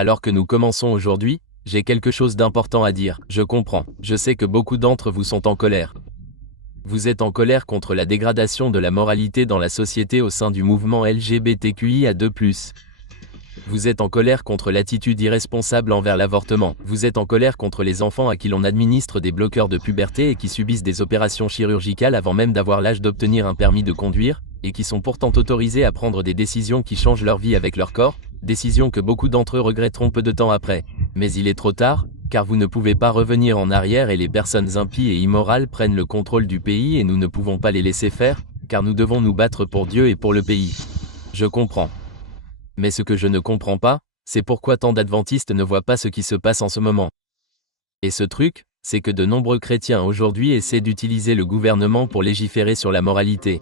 Alors que nous commençons aujourd'hui, j'ai quelque chose d'important à dire. Je comprends. Je sais que beaucoup d'entre vous sont en colère. Vous êtes en colère contre la dégradation de la moralité dans la société au sein du mouvement LGBTQIA2+. Vous êtes en colère contre l'attitude irresponsable envers l'avortement. Vous êtes en colère contre les enfants à qui l'on administre des bloqueurs de puberté et qui subissent des opérations chirurgicales avant même d'avoir l'âge d'obtenir un permis de conduire, et qui sont pourtant autorisés à prendre des décisions qui changent leur vie avec leur corps, décisions que beaucoup d'entre eux regretteront peu de temps après. Mais il est trop tard, car vous ne pouvez pas revenir en arrière et les personnes impies et immorales prennent le contrôle du pays et nous ne pouvons pas les laisser faire, car nous devons nous battre pour Dieu et pour le pays. Je comprends. Mais ce que je ne comprends pas, c'est pourquoi tant d'adventistes ne voient pas ce qui se passe en ce moment. Et ce truc, c'est que de nombreux chrétiens aujourd'hui essaient d'utiliser le gouvernement pour légiférer sur la moralité.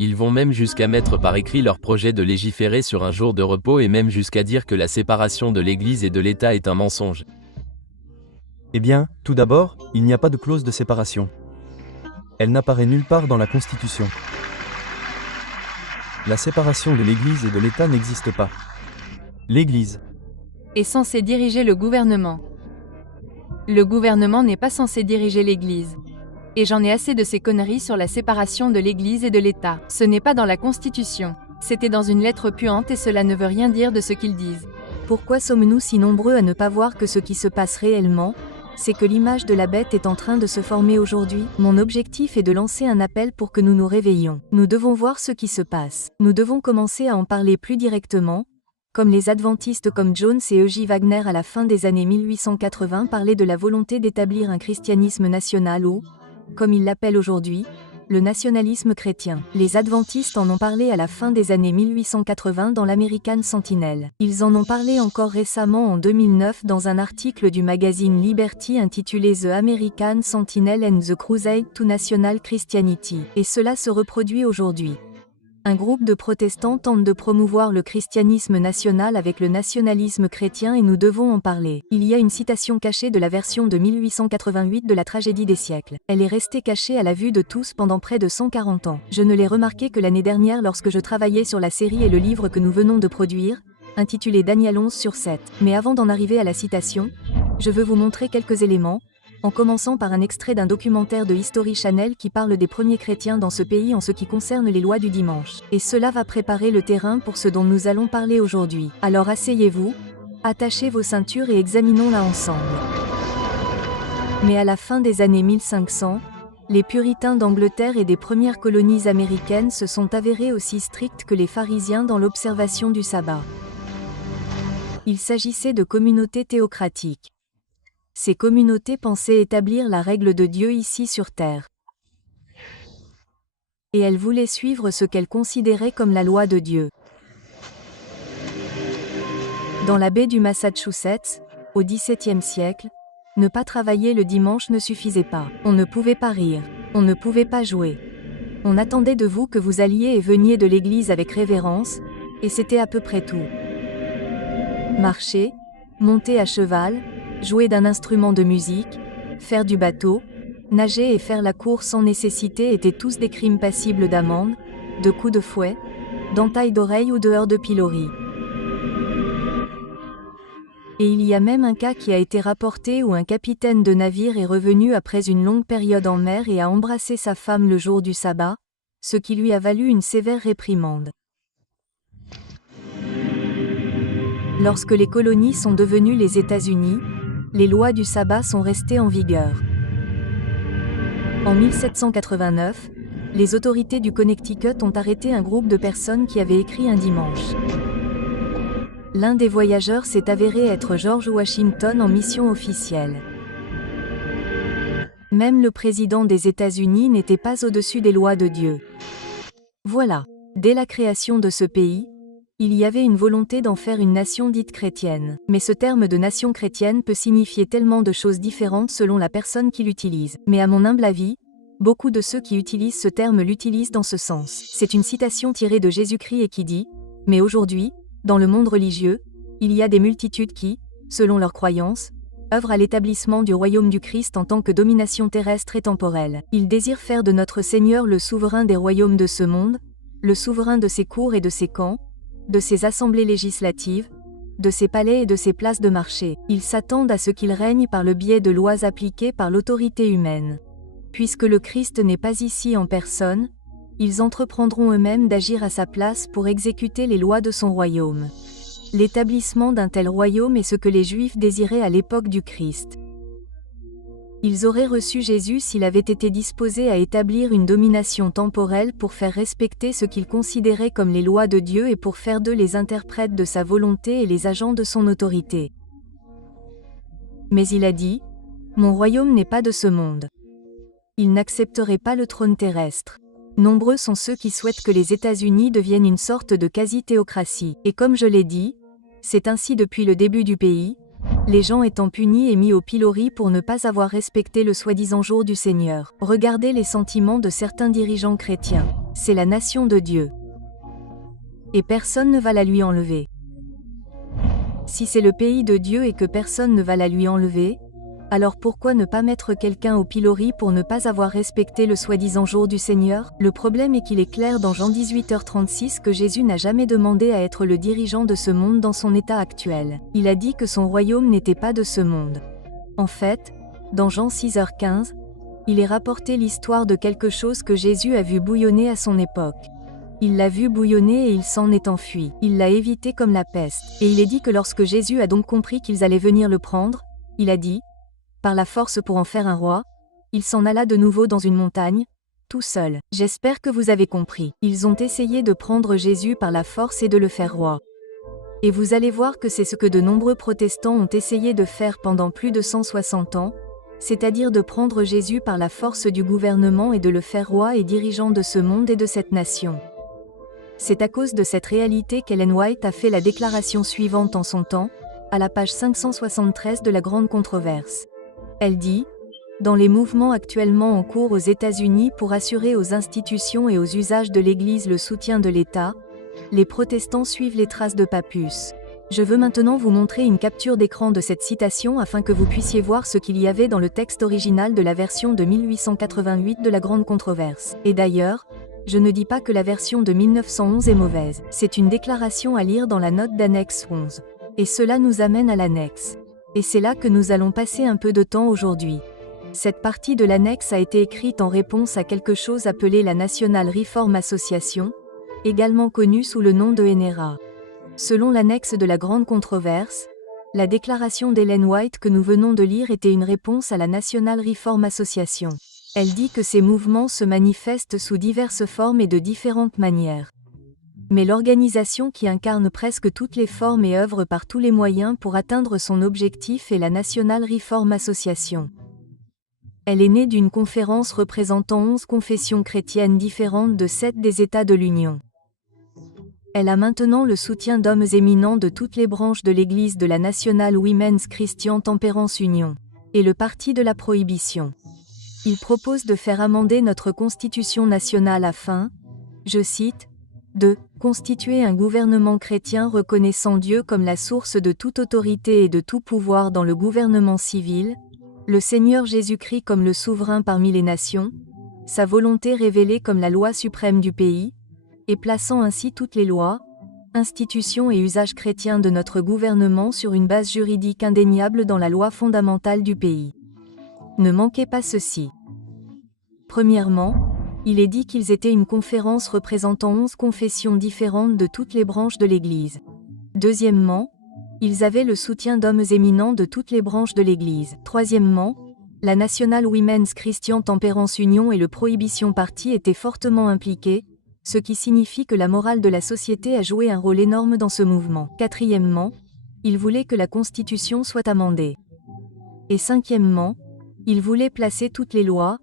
Ils vont même jusqu'à mettre par écrit leur projet de légiférer sur un jour de repos et même jusqu'à dire que la séparation de l'Église et de l'État est un mensonge. Eh bien, tout d'abord, il n'y a pas de clause de séparation. Elle n'apparaît nulle part dans la Constitution. La séparation de l'Église et de l'État n'existe pas. L'Église est censée diriger le gouvernement. Le gouvernement n'est pas censé diriger l'Église. Et j'en ai assez de ces conneries sur la séparation de l'Église et de l'État. Ce n'est pas dans la Constitution. C'était dans une lettre puante et cela ne veut rien dire de ce qu'ils disent. Pourquoi sommes-nous si nombreux à ne pas voir que ce qui se passe réellement, c'est que l'image de la bête est en train de se former aujourd'hui? Mon objectif est de lancer un appel pour que nous nous réveillions. Nous devons voir ce qui se passe. Nous devons commencer à en parler plus directement, comme les adventistes comme Jones et E.J. Wagner à la fin des années 1880 parlaient de la volonté d'établir un christianisme national ou, comme ils l'appellent aujourd'hui, le nationalisme chrétien. Les adventistes en ont parlé à la fin des années 1880 dans l'American Sentinel. Ils en ont parlé encore récemment en 2009 dans un article du magazine Liberty intitulé The American Sentinel and the Crusade to National Christianity. Et cela se reproduit aujourd'hui. Un groupe de protestants tente de promouvoir le christianisme national avec le nationalisme chrétien et nous devons en parler. Il y a une citation cachée de la version de 1888 de la tragédie des siècles. Elle est restée cachée à la vue de tous pendant près de 140 ans. Je ne l'ai remarqué que l'année dernière lorsque je travaillais sur la série et le livre que nous venons de produire, intitulé Daniel 11/7. Mais avant d'en arriver à la citation, je veux vous montrer quelques éléments, en commençant par un extrait d'un documentaire de History Channel qui parle des premiers chrétiens dans ce pays en ce qui concerne les lois du dimanche. Et cela va préparer le terrain pour ce dont nous allons parler aujourd'hui. Alors asseyez-vous, attachez vos ceintures et examinons-la ensemble. Mais à la fin des années 1500, les puritains d'Angleterre et des premières colonies américaines se sont avérés aussi stricts que les pharisiens dans l'observation du sabbat. Il s'agissait de communautés théocratiques. Ces communautés pensaient établir la règle de Dieu ici sur terre. Et elles voulaient suivre ce qu'elles considéraient comme la loi de Dieu. Dans la baie du Massachusetts, au XVIIe siècle, ne pas travailler le dimanche ne suffisait pas. On ne pouvait pas rire, on ne pouvait pas jouer. On attendait de vous que vous alliez et veniez de l'église avec révérence, et c'était à peu près tout. Marcher, monter à cheval, jouer d'un instrument de musique, faire du bateau, nager et faire la course sans nécessité étaient tous des crimes passibles d'amende, de coups de fouet, d'entailles d'oreilles ou de heurts de pilori. Et il y a même un cas qui a été rapporté où un capitaine de navire est revenu après une longue période en mer et a embrassé sa femme le jour du sabbat, ce qui lui a valu une sévère réprimande. Lorsque les colonies sont devenues les États-Unis, les lois du sabbat sont restées en vigueur. En 1789, les autorités du Connecticut ont arrêté un groupe de personnes qui avaient écrit un dimanche. L'un des voyageurs s'est avéré être George Washington en mission officielle. Même le président des États-Unis n'était pas au-dessus des lois de Dieu. Voilà, dès la création de ce pays, il y avait une volonté d'en faire une nation dite chrétienne. Mais ce terme de nation chrétienne peut signifier tellement de choses différentes selon la personne qui l'utilise. Mais à mon humble avis, beaucoup de ceux qui utilisent ce terme l'utilisent dans ce sens. C'est une citation tirée de Jésus-Christ et qui dit « Mais aujourd'hui, dans le monde religieux, il y a des multitudes qui, selon leurs croyances, œuvrent à l'établissement du royaume du Christ en tant que domination terrestre et temporelle. Ils désirent faire de notre Seigneur le souverain des royaumes de ce monde, le souverain de ses cours et de ses camps, de ses assemblées législatives, de ses palais et de ses places de marché. Ils s'attendent à ce qu'il règne par le biais de lois appliquées par l'autorité humaine. Puisque le Christ n'est pas ici en personne, ils entreprendront eux-mêmes d'agir à sa place pour exécuter les lois de son royaume. L'établissement d'un tel royaume est ce que les Juifs désiraient à l'époque du Christ. Ils auraient reçu Jésus s'il avait été disposé à établir une domination temporelle pour faire respecter ce qu'ils considéraient comme les lois de Dieu et pour faire d'eux les interprètes de sa volonté et les agents de son autorité. Mais il a dit, « Mon royaume n'est pas de ce monde. » Il n'accepterait pas le trône terrestre. Nombreux sont ceux qui souhaitent que les États-Unis deviennent une sorte de quasi-théocratie. Et comme je l'ai dit, c'est ainsi depuis le début du pays, les gens étant punis et mis au pilori pour ne pas avoir respecté le soi-disant jour du Seigneur. Regardez les sentiments de certains dirigeants chrétiens. C'est la nation de Dieu. Et personne ne va la lui enlever. Si c'est le pays de Dieu et que personne ne va la lui enlever, alors pourquoi ne pas mettre quelqu'un au pilori pour ne pas avoir respecté le soi-disant jour du Seigneur? Le problème est qu'il est clair dans Jean 18h36 que Jésus n'a jamais demandé à être le dirigeant de ce monde dans son état actuel. Il a dit que son royaume n'était pas de ce monde. En fait, dans Jean 6h15, il est rapporté l'histoire de quelque chose que Jésus a vu bouillonner à son époque. Il l'a vu bouillonner et il s'en est enfui. Il l'a évité comme la peste. Et il est dit que lorsque Jésus a donc compris qu'ils allaient venir le prendre, il a dit, par la force pour en faire un roi, il s'en alla de nouveau dans une montagne, tout seul. J'espère que vous avez compris. Ils ont essayé de prendre Jésus par la force et de le faire roi. Et vous allez voir que c'est ce que de nombreux protestants ont essayé de faire pendant plus de 160 ans, c'est-à-dire de prendre Jésus par la force du gouvernement et de le faire roi et dirigeant de ce monde et de cette nation. C'est à cause de cette réalité qu'Ellen White a fait la déclaration suivante en son temps, à la page 573 de la Grande Controverse. Elle dit, « Dans les mouvements actuellement en cours aux États-Unis pour assurer aux institutions et aux usages de l'Église le soutien de l'État, les protestants suivent les traces de Pappus. » Je veux maintenant vous montrer une capture d'écran de cette citation afin que vous puissiez voir ce qu'il y avait dans le texte original de la version de 1888 de la Grande Controverse. Et d'ailleurs, je ne dis pas que la version de 1911 est mauvaise. C'est une déclaration à lire dans la note d'annexe 11. Et cela nous amène à l'annexe. Et c'est là que nous allons passer un peu de temps aujourd'hui. Cette partie de l'annexe a été écrite en réponse à quelque chose appelé la National Reform Association, également connue sous le nom de NRA. Selon l'annexe de la Grande Controverse, la déclaration d'Ellen White que nous venons de lire était une réponse à la National Reform Association. Elle dit que ces mouvements se manifestent sous diverses formes et de différentes manières. Mais l'organisation qui incarne presque toutes les formes et œuvre par tous les moyens pour atteindre son objectif est la National Reform Association. Elle est née d'une conférence représentant 11 confessions chrétiennes différentes de 7 des États de l'Union. Elle a maintenant le soutien d'hommes éminents de toutes les branches de l'Église de la National Women's Christian Temperance Union, et le Parti de la Prohibition. Il propose de faire amender notre Constitution nationale afin, je cite, de constituer un gouvernement chrétien reconnaissant Dieu comme la source de toute autorité et de tout pouvoir dans le gouvernement civil, le Seigneur Jésus-Christ comme le souverain parmi les nations, sa volonté révélée comme la loi suprême du pays, et plaçant ainsi toutes les lois, institutions et usages chrétiens de notre gouvernement sur une base juridique indéniable dans la loi fondamentale du pays. Ne manquez pas ceci. Premièrement, il est dit qu'ils étaient une conférence représentant 11 confessions différentes de toutes les branches de l'Église. Deuxièmement, ils avaient le soutien d'hommes éminents de toutes les branches de l'Église. Troisièmement, la National Women's Christian Temperance Union et le Prohibition Party étaient fortement impliqués, ce qui signifie que la morale de la société a joué un rôle énorme dans ce mouvement. Quatrièmement, ils voulaient que la Constitution soit amendée. Et cinquièmement, ils voulaient placer toutes les lois,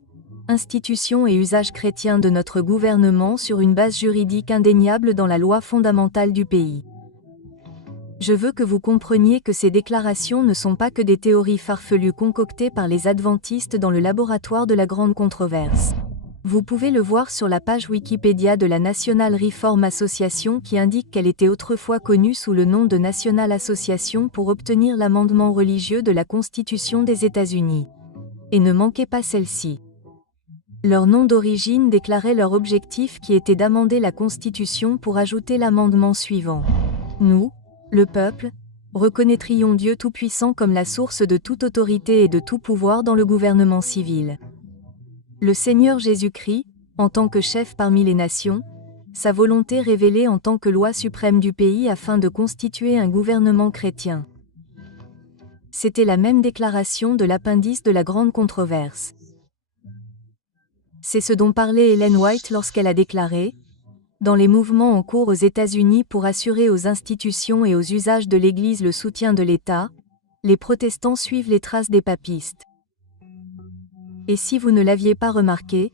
institutions et usages chrétiens de notre gouvernement sur une base juridique indéniable dans la loi fondamentale du pays. Je veux que vous compreniez que ces déclarations ne sont pas que des théories farfelues concoctées par les adventistes dans le laboratoire de la Grande Controverse. Vous pouvez le voir sur la page Wikipédia de la National Reform Association qui indique qu'elle était autrefois connue sous le nom de National Association pour obtenir l'amendement religieux de la Constitution des États-Unis. Et ne manquez pas celle-ci. Leur nom d'origine déclarait leur objectif qui était d'amender la Constitution pour ajouter l'amendement suivant. Nous, le peuple, reconnaîtrions Dieu Tout-Puissant comme la source de toute autorité et de tout pouvoir dans le gouvernement civil. Le Seigneur Jésus-Christ, en tant que chef parmi les nations, sa volonté révélée en tant que loi suprême du pays afin de constituer un gouvernement chrétien. C'était la même déclaration de l'appendice de la grande controverse. C'est ce dont parlait Ellen White lorsqu'elle a déclaré « Dans les mouvements en cours aux États-Unis pour assurer aux institutions et aux usages de l'Église le soutien de l'État, les protestants suivent les traces des papistes. » Et si vous ne l'aviez pas remarqué,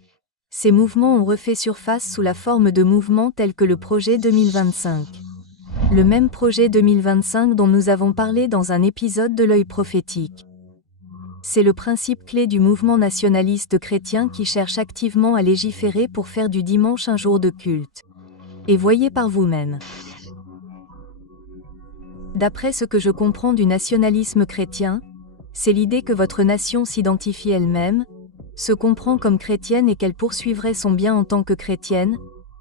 ces mouvements ont refait surface sous la forme de mouvements tels que le projet 2025. Le même projet 2025 dont nous avons parlé dans un épisode de l'œil prophétique. C'est le principe clé du mouvement nationaliste chrétien qui cherche activement à légiférer pour faire du dimanche un jour de culte. Et voyez par vous-même. D'après ce que je comprends du nationalisme chrétien, c'est l'idée que votre nation s'identifie elle-même, se comprend comme chrétienne et qu'elle poursuivrait son bien en tant que chrétienne,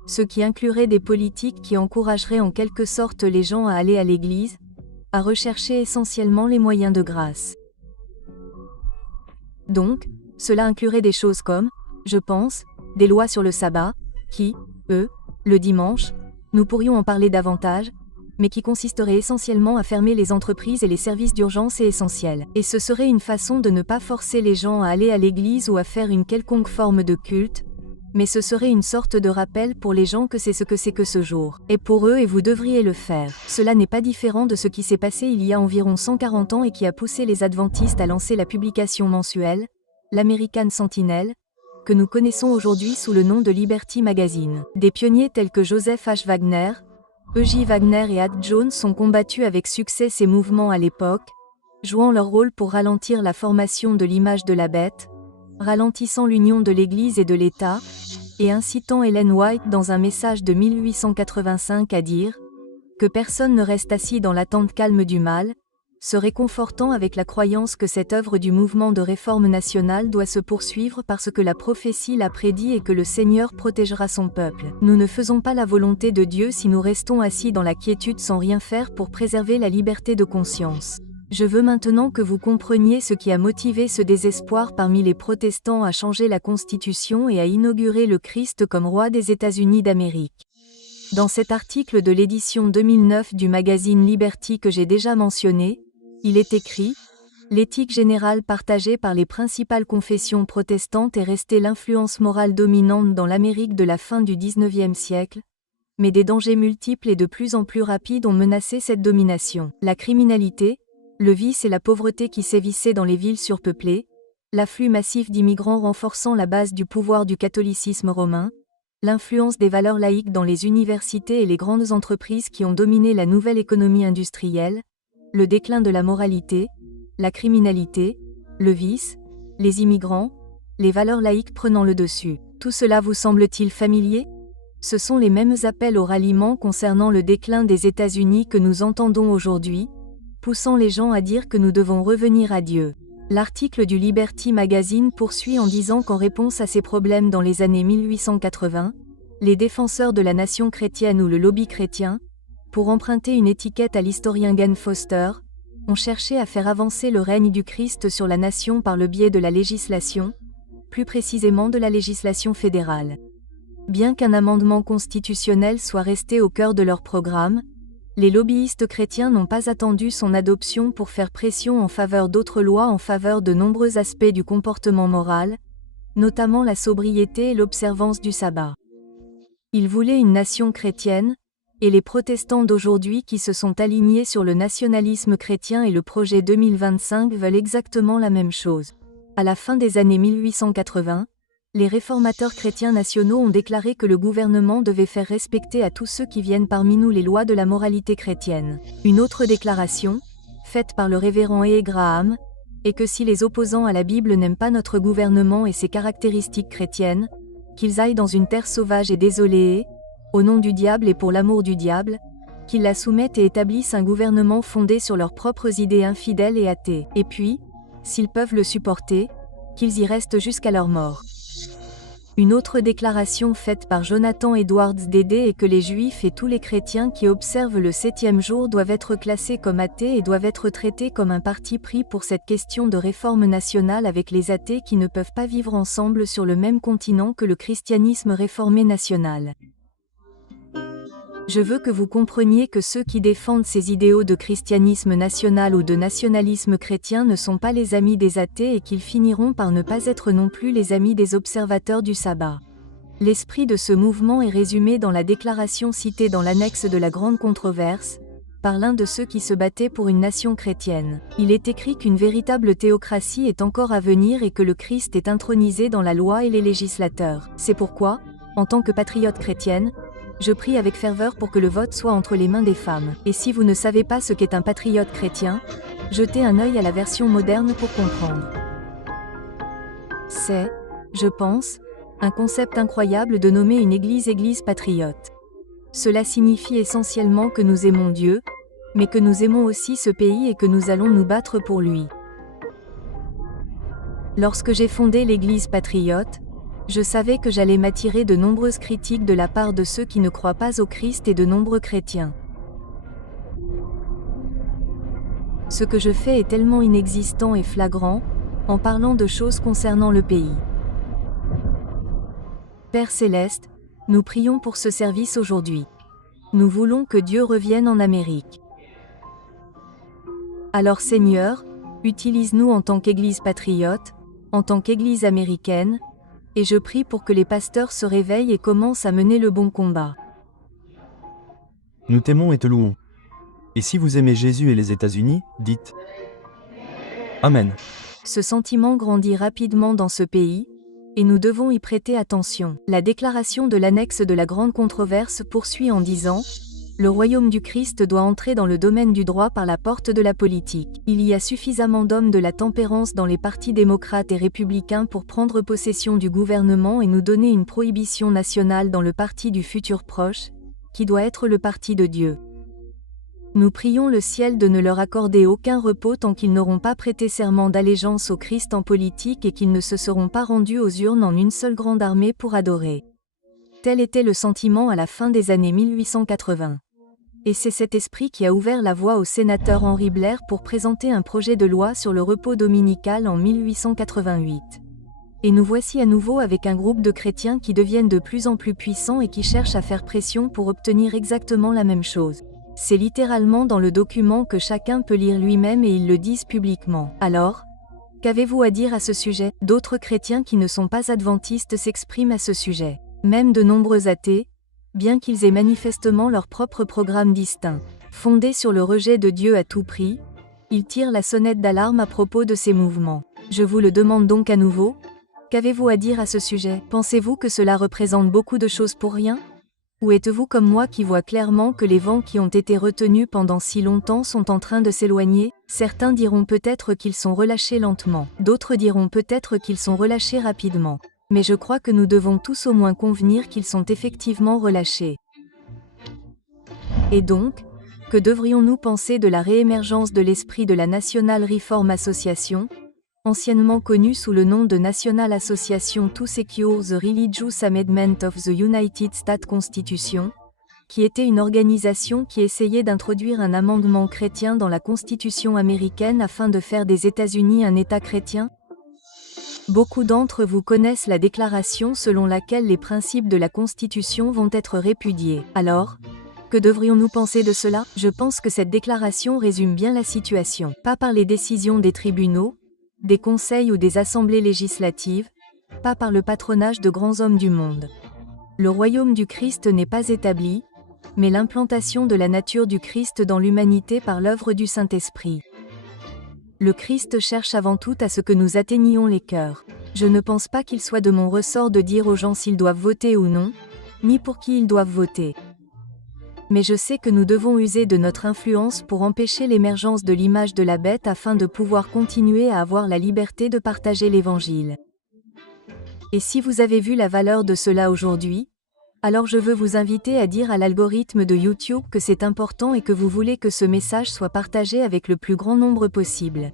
ce qui inclurait des politiques qui encourageraient en quelque sorte les gens à aller à l'Église, à rechercher essentiellement les moyens de grâce. Donc, cela inclurait des choses comme, je pense, des lois sur le sabbat, qui, le dimanche, nous pourrions en parler davantage, mais qui consisteraient essentiellement à fermer les entreprises et les services d'urgence et essentiels. Et ce serait une façon de ne pas forcer les gens à aller à l'église ou à faire une quelconque forme de culte, mais ce serait une sorte de rappel pour les gens que c'est ce que c'est que ce jour. Et pour eux et vous devriez le faire. Cela n'est pas différent de ce qui s'est passé il y a environ 140 ans et qui a poussé les adventistes à lancer la publication mensuelle, l'American Sentinel, que nous connaissons aujourd'hui sous le nom de Liberty Magazine. Des pionniers tels que Joseph H. Wagner, E.J. Wagner et Ad Jones ont combattu avec succès ces mouvements à l'époque, jouant leur rôle pour ralentir la formation de l'image de la bête, ralentissant l'union de l'Église et de l'État, et incitant Ellen White dans un message de 1885 à dire « Que personne ne reste assis dans l'attente calme du mal », se réconfortant avec la croyance que cette œuvre du mouvement de réforme nationale doit se poursuivre parce que la prophétie l'a prédit et que le Seigneur protégera son peuple. Nous ne faisons pas la volonté de Dieu si nous restons assis dans la quiétude sans rien faire pour préserver la liberté de conscience. Je veux maintenant que vous compreniez ce qui a motivé ce désespoir parmi les protestants à changer la Constitution et à inaugurer le Christ comme roi des États-Unis d'Amérique. Dans cet article de l'édition 2009 du magazine Liberty que j'ai déjà mentionné, il est écrit « L'éthique générale partagée par les principales confessions protestantes est restée l'influence morale dominante dans l'Amérique de la fin du XIXe siècle, mais des dangers multiples et de plus en plus rapides ont menacé cette domination. La criminalité, le vice et la pauvreté qui sévissaient dans les villes surpeuplées, l'afflux massif d'immigrants renforçant la base du pouvoir du catholicisme romain, l'influence des valeurs laïques dans les universités et les grandes entreprises qui ont dominé la nouvelle économie industrielle, le déclin de la moralité, la criminalité, le vice, les immigrants, les valeurs laïques prenant le dessus. Tout cela vous semble-t-il familier ? Ce sont les mêmes appels au ralliement concernant le déclin des États-Unis que nous entendons aujourd'hui, poussant les gens à dire que nous devons revenir à Dieu. L'article du Liberty Magazine poursuit en disant qu'en réponse à ces problèmes dans les années 1880, les défenseurs de la nation chrétienne ou le lobby chrétien, pour emprunter une étiquette à l'historien Gan Foster, ont cherché à faire avancer le règne du Christ sur la nation par le biais de la législation, plus précisément de la législation fédérale. Bien qu'un amendement constitutionnel soit resté au cœur de leur programme, les lobbyistes chrétiens n'ont pas attendu son adoption pour faire pression en faveur d'autres lois en faveur de nombreux aspects du comportement moral, notamment la sobriété et l'observance du sabbat. Ils voulaient une nation chrétienne, et les protestants d'aujourd'hui qui se sont alignés sur le nationalisme chrétien et le projet 2025 veulent exactement la même chose. À la fin des années 1880, les réformateurs chrétiens nationaux ont déclaré que le gouvernement devait faire respecter à tous ceux qui viennent parmi nous les lois de la moralité chrétienne. Une autre déclaration, faite par le révérend E. Graham, est que si les opposants à la Bible n'aiment pas notre gouvernement et ses caractéristiques chrétiennes, qu'ils aillent dans une terre sauvage et désolée et, au nom du diable et pour l'amour du diable, qu'ils la soumettent et établissent un gouvernement fondé sur leurs propres idées infidèles et athées. Et puis, s'ils peuvent le supporter, qu'ils y restent jusqu'à leur mort. Une autre déclaration faite par Jonathan Edwards Dédé est que les Juifs et tous les chrétiens qui observent le 7e jour doivent être classés comme athées et doivent être traités comme un parti pris pour cette question de réforme nationale avec les athées qui ne peuvent pas vivre ensemble sur le même continent que le christianisme réformé national. Je veux que vous compreniez que ceux qui défendent ces idéaux de christianisme national ou de nationalisme chrétien ne sont pas les amis des athées et qu'ils finiront par ne pas être non plus les amis des observateurs du sabbat. L'esprit de ce mouvement est résumé dans la déclaration citée dans l'annexe de la Grande Controverse, par l'un de ceux qui se battaient pour une nation chrétienne. Il est écrit qu'une véritable théocratie est encore à venir et que le Christ est intronisé dans la loi et les législateurs. C'est pourquoi, en tant que patriote chrétienne, je prie avec ferveur pour que le vote soit entre les mains des femmes. Et si vous ne savez pas ce qu'est un patriote chrétien, jetez un œil à la version moderne pour comprendre. C'est, je pense, un concept incroyable de nommer une église patriote. Cela signifie essentiellement que nous aimons Dieu, mais que nous aimons aussi ce pays et que nous allons nous battre pour lui. Lorsque j'ai fondé l'église patriote, je savais que j'allais m'attirer de nombreuses critiques de la part de ceux qui ne croient pas au Christ et de nombreux chrétiens. Ce que je fais est tellement inexistant et flagrant, en parlant de choses concernant le pays. Père Céleste, nous prions pour ce service aujourd'hui. Nous voulons que Dieu revienne en Amérique. Alors Seigneur, utilise-nous en tant qu'Église patriote, en tant qu'Église américaine, et je prie pour que les pasteurs se réveillent et commencent à mener le bon combat. Nous t'aimons et te louons. Et si vous aimez Jésus et les États-Unis, dites Amen. Ce sentiment grandit rapidement dans ce pays, et nous devons y prêter attention. La déclaration de l'annexe de la Grande Controverse poursuit en disant « Le royaume du Christ doit entrer dans le domaine du droit par la porte de la politique. Il y a suffisamment d'hommes de la tempérance dans les partis démocrates et républicains pour prendre possession du gouvernement et nous donner une prohibition nationale dans le parti du futur proche, qui doit être le parti de Dieu. Nous prions le ciel de ne leur accorder aucun repos tant qu'ils n'auront pas prêté serment d'allégeance au Christ en politique et qu'ils ne se seront pas rendus aux urnes en une seule grande armée pour adorer. » Tel était le sentiment à la fin des années 1880. Et c'est cet esprit qui a ouvert la voie au sénateur Henry Blair pour présenter un projet de loi sur le repos dominical en 1888. Et nous voici à nouveau avec un groupe de chrétiens qui deviennent de plus en plus puissants et qui cherchent à faire pression pour obtenir exactement la même chose. C'est littéralement dans le document que chacun peut lire lui-même et ils le disent publiquement. Alors, qu'avez-vous à dire à ce sujet? D'autres chrétiens qui ne sont pas adventistes s'expriment à ce sujet. Même de nombreux athées, bien qu'ils aient manifestement leur propre programme distinct. Fondé sur le rejet de Dieu à tout prix, ils tirent la sonnette d'alarme à propos de ces mouvements. Je vous le demande donc à nouveau, qu'avez-vous à dire à ce sujet? Pensez-vous que cela représente beaucoup de choses pour rien? Ou êtes-vous comme moi qui voit clairement que les vents qui ont été retenus pendant si longtemps sont en train de s'éloigner? Certains diront peut-être qu'ils sont relâchés lentement, d'autres diront peut-être qu'ils sont relâchés rapidement. Mais je crois que nous devons tous au moins convenir qu'ils sont effectivement relâchés. Et donc, que devrions-nous penser de la réémergence de l'esprit de la National Reform Association, anciennement connue sous le nom de National Association to Secure the Religious Amendment of the United States Constitution, qui était une organisation qui essayait d'introduire un amendement chrétien dans la Constitution américaine afin de faire des États-Unis un État chrétien? Beaucoup d'entre vous connaissent la déclaration selon laquelle les principes de la Constitution vont être répudiés. Alors, que devrions-nous penser de cela? Je pense que cette déclaration résume bien la situation. Pas par les décisions des tribunaux, des conseils ou des assemblées législatives, pas par le patronage de grands hommes du monde. Le royaume du Christ n'est pas établi, mais l'implantation de la nature du Christ dans l'humanité par l'œuvre du Saint-Esprit. Le Christ cherche avant tout à ce que nous atteignions les cœurs. Je ne pense pas qu'il soit de mon ressort de dire aux gens s'ils doivent voter ou non, ni pour qui ils doivent voter. Mais je sais que nous devons user de notre influence pour empêcher l'émergence de l'image de la bête afin de pouvoir continuer à avoir la liberté de partager l'Évangile. Et si vous avez vu la valeur de cela aujourd'hui, alors je veux vous inviter à dire à l'algorithme de YouTube que c'est important et que vous voulez que ce message soit partagé avec le plus grand nombre possible.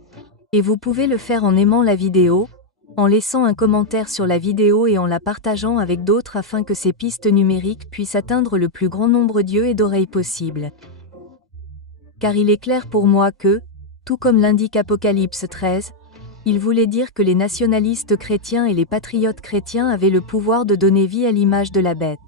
Et vous pouvez le faire en aimant la vidéo, en laissant un commentaire sur la vidéo et en la partageant avec d'autres afin que ces pistes numériques puissent atteindre le plus grand nombre d'yeux et d'oreilles possible. Car il est clair pour moi que, tout comme l'indique Apocalypse 13, il voulait dire que les nationalistes chrétiens et les patriotes chrétiens avaient le pouvoir de donner vie à l'image de la bête.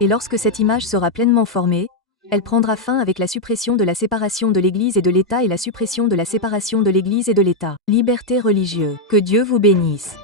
Et lorsque cette image sera pleinement formée, elle prendra fin avec la suppression de la séparation de l'Église et de l'État et la suppression de la séparation de l'Église et de l'État. Liberté religieuse. Que Dieu vous bénisse.